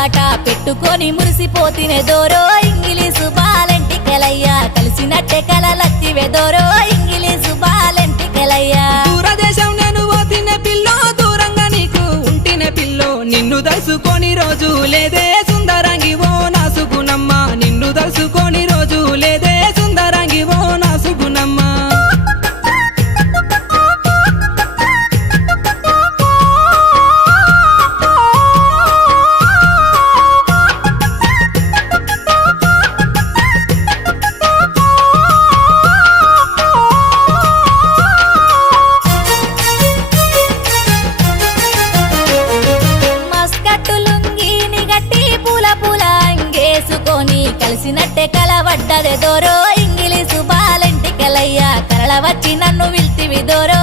బాట పెట్టుకొని మురిసిపోతినే దోరో ఇంగిలీసు బాలెంటికెలయ్యా కలిసినట్టే కలలత్తివే దోరో ఇంగిలీసు బాలెంటికెలయ్యా దూరదేశం నేను పోతినే పిల్లో దూరంగా నీకు ఉంటినే పిల్లో నిన్ను దలుసుకొని రోజు లేదే సుందరంగి ఓ నా సుగుణమ్మ నిన్ను దలుసుకొని రోజు లేదే సుందరంగి ఓ నా సుగుణమ్మ కలిసినట్టే కలవడ్డదే దోరో ఇంగిలీసు బాలెంటికెలయ్యా కరళ వచ్చి నన్ను విల్తివి దోరో